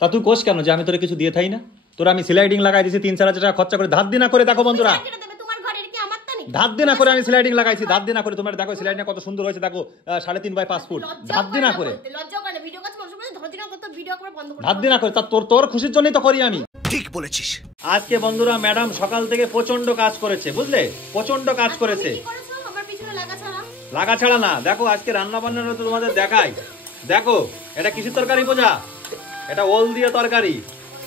তা তুই কোষ কেন যে আমি তোরে কিছু দিয়ে থাই না? তোর আমি স্লাইডিং লাগাই দিয়েছি 3-4 হাজার টাকা খরচা করে, ধার দিনা করে। দেখো বন্ধুরা, ধার দিনা করে আমি স্লাইডিং লাগাইছি, ধার দিনা করে। তোমার দেখো স্লাইডিং কত সুন্দর হয়েছে, দেখো 3.5 বাই 5 ফুট, ধার দিনা করে। ধার দিনা করে তা তোর খুশির জন্যই তো করি আমি। ঠিক বলেছিস। আজকে বন্ধুরা ম্যাডাম সকাল থেকে প্রচন্ড কাজ করেছে, বুঝলে, প্রচন্ড কাজ করেছে। লাগা ছাড়া না, দেখো আজকে রান্না বান্নাটা তো তোমাদের দেখাই। দেখো এটা কিসের তরকারি বোঝা, এটা ওল দিয়ে তরকারি।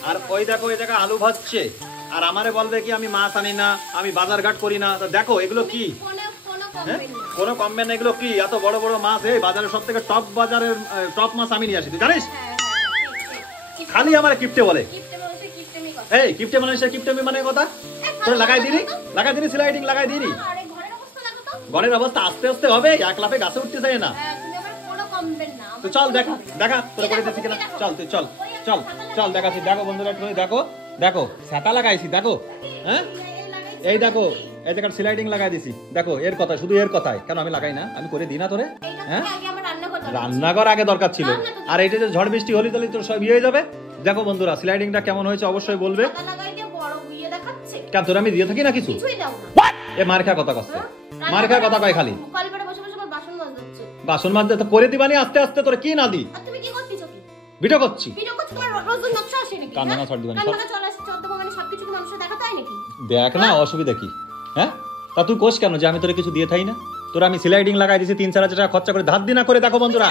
আর ওই দেখো এই জায়গায় আলু ভাজছে। আর আমারে বলবে কি আমি মাছ আনি না, আমি বাজার ঘাট করি না। তো দেখো এগুলো কি, কোনো কমবে না। এগুলো কি এত বড় বড় মাছ, এই বাজারের সব থেকে টপ, বাজারের টপ মাছ আমি নিয়ে আসি, তুই জানিস? খালি আমার কিপটে বলে। এই কিপটে মানে সে কিপটে মানে কথা তোরে লাগাই দিনি স্লাইডিং লাগাই দিনি। ঘরের অবস্থা আস্তে আস্তে হবে, এক লাফে গাছে উঠতে চাই না। তো চল দেখা দেখা তোরা করে দিচ্ছি কিনা, চল তুই চল চল চল দেখাচ্ছি। দেখো বন্ধুরা তুমি দেখো, দেখো ছাতা লাগাইছি, দেখো হ্যাঁ এই দেখো এই জায়গায় স্লাইডিং লাগাই দিছি। দেখো এর কথা, শুধু এর কথাই কেন আমি লাগাই না, আমি করে দিই না তোরে? হ্যাঁ রান্নাঘর আগে দরকার ছিল। আর এইটা যে ঝড় বৃষ্টি হলি তাহলে তোর সব ইয়ে হয়ে যাবে। দেখো বন্ধুরা স্লাইডিংটা কেমন হয়েছে অবশ্যই বলবে। কেন তোর আমি দিয়ে থাকি না কিছু? এ মার খা কথা কষ্ট, মার খা কথা কয় খালি। বাসন মাজতে তো করে দিবানি আস্তে আস্তে, তোরে কি না দি? ভিডিও করছি, কান্না ছড় দিবানি। দেখ না অসুবিধা কি? হ্যাঁ তা তুই কোষ কেন যে আমি তোরে কিছু দিয়ে থাই না? তোর আমি স্লাইডিং লাগাই দিয়েছি 3-4 হাজার টাকা খরচা করে, ধার দিনা করে। দেখো বন্ধুরা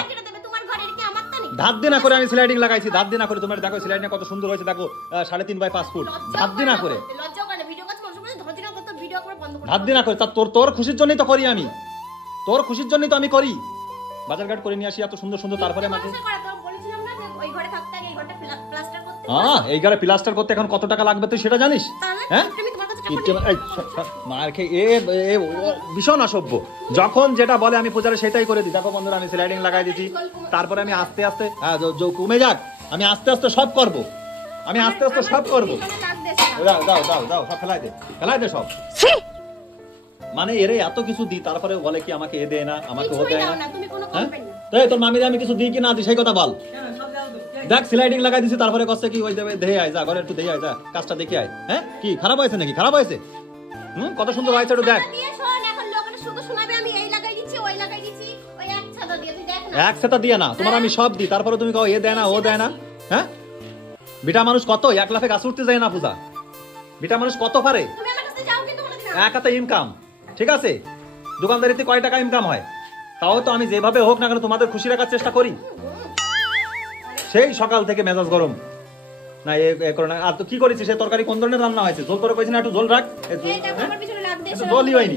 ধার দিনা করে আমি স্লাইডিং লাগাইছি, ধার দিনা করে। তোমার দেখো স্লাইডিং কত সুন্দর হয়েছে, দেখো 3.5 বাই 5 ফুট, ধার দিনা করে। ধার দিনা করে তা তোর খুশির জন্যই তো করি আমি, তোর খুশির জন্যই তো আমি করি। বাজার ঘাট করে নিয়ে আসি এত সুন্দর সুন্দর, তারপরে আমাকে হ্যাঁ এই ঘরে প্লাস্টার করতে এখন কত টাকা লাগবে তুই সেটা জানিস? হ্যাঁ মার খেয়ে ভীষণ অসভ্য। যখন যেটা বলে আমি পূজারে সেটাই করে দিই। দেখো বন্ধুরা আমি স্লাইডিং লাগাই দিচ্ছি, তারপরে আমি আস্তে আস্তে কমে যাক, আমি আস্তে আস্তে সব করবো, আমি আস্তে আস্তে সব করবো। দাও দাও দাও দাও সব ফেলাই দে সব। মানে এরে এত কিছু দিই তারপরে বলে কি আমাকে এ দেয় না, আমাকে ও দেয় না। হ্যাঁ তোর মামিদের আমি কিছু দিই কি না দিই সেই কথা বল। দেখ স্লাইডিং লাগাই দিছি, তারপরে কষ্ট কি ওই যাবে, দেহে আয় যা ঘরে একটু দেহে আয়, যা কাজটা দেখে আয়। হ্যাঁ কি খারাপ হয়েছে নাকি? খারাপ হয়েছে? কত সুন্দর হয়েছে একটু দেখ। এক ছাতা দিয়ে না, তোমার আমি সব দিই, তারপরে তুমি কও এ দেয় না ও দেয় না। হ্যাঁ বিটা মানুষ কত এক লাফে গাছ উঠতে যায় না পূজা, বিটা মানুষ কত পারে। এক হাতে ইনকাম, ঠিক আছে দোকানদারিতে কয় টাকা ইনকাম হয়, তাও তো আমি যেভাবে হোক না কেন তোমাদের খুশি রাখার চেষ্টা করি। সেই সকাল থেকে মেজাজ গরম না এ করো না। আর তো কি করেছিস? সে তরকারি কোন ধরনের রান্না হয়েছে? ঝোল করে কইছি না একটু ঝোল রাখ, ঝোলই হয়নি।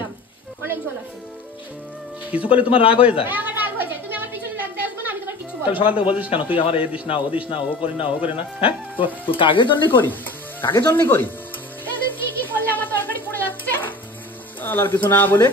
কিছু করলে তোমার রাগ হয়ে যায়। তাহলে সকাল থেকে বলছিস কেন তুই আমার এ দিস না ও দিস না, ও করি না ও করে না? হ্যাঁ তো কাগের জন্যই করি, কাগের জন্যই করি। আর কিছু না বলে